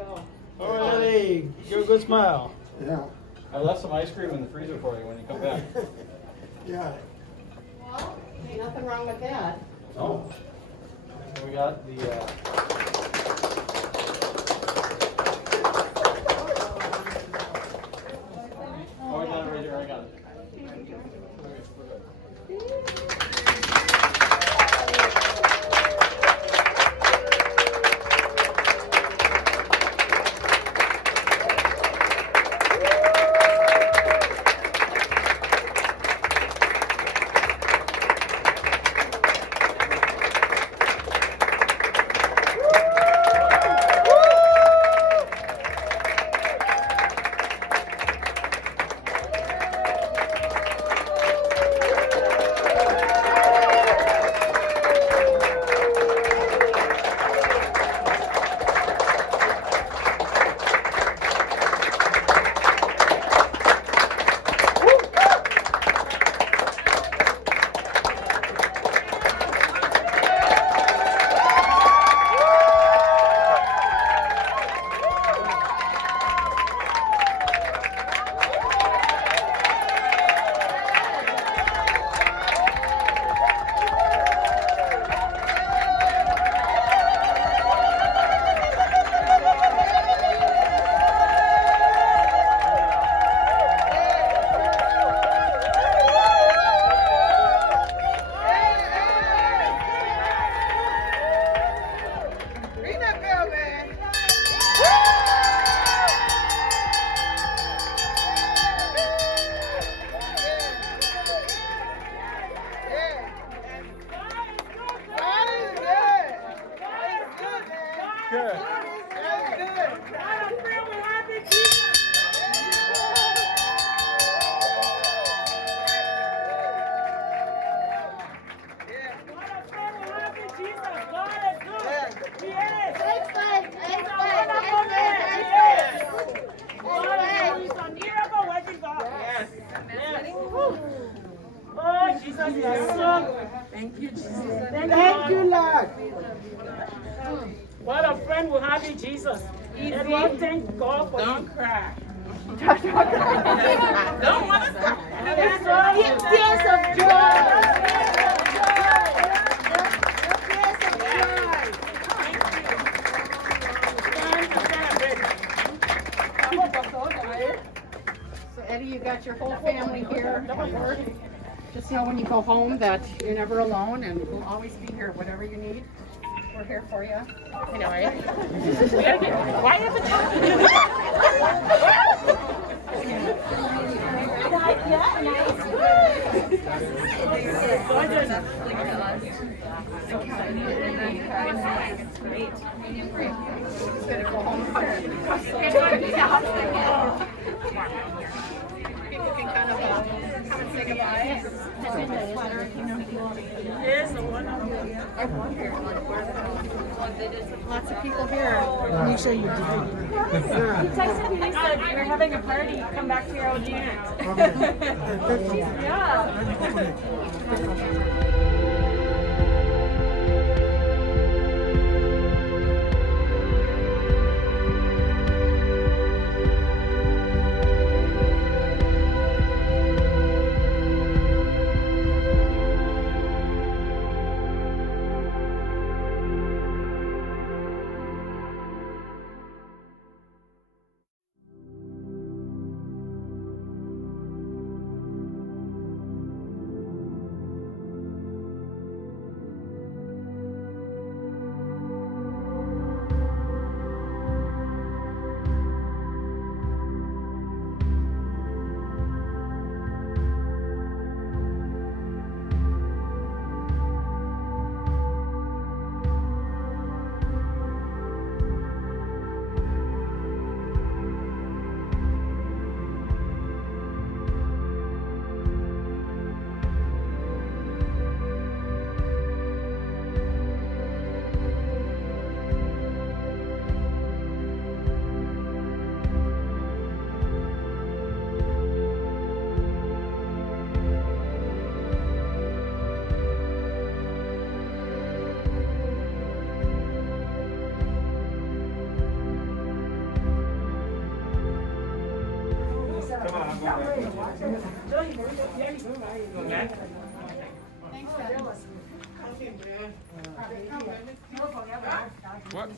go. All right, Eddie, give a good smile. Yeah. I left some ice cream in the freezer for you when you come back. Yeah. Well, ain't nothing wrong with that. Oh. So we got the, oh, I got it right here, I got it. Thank you, Lord. What a friend we have in Jesus. And Lord, thank God for Don't cry. Don't want to stop. Tears of joy. So Eddie, you got your whole family here. Just know when you go home that you're never alone and we'll always be here, whatever you need. We're here for you. I know, right? Why have the People can kind of come and say goodbye. Lots of people here. Make sure you do. He texted me and said, we're having a party. Come back to your old unit. Yeah. Thanks, Dad. What?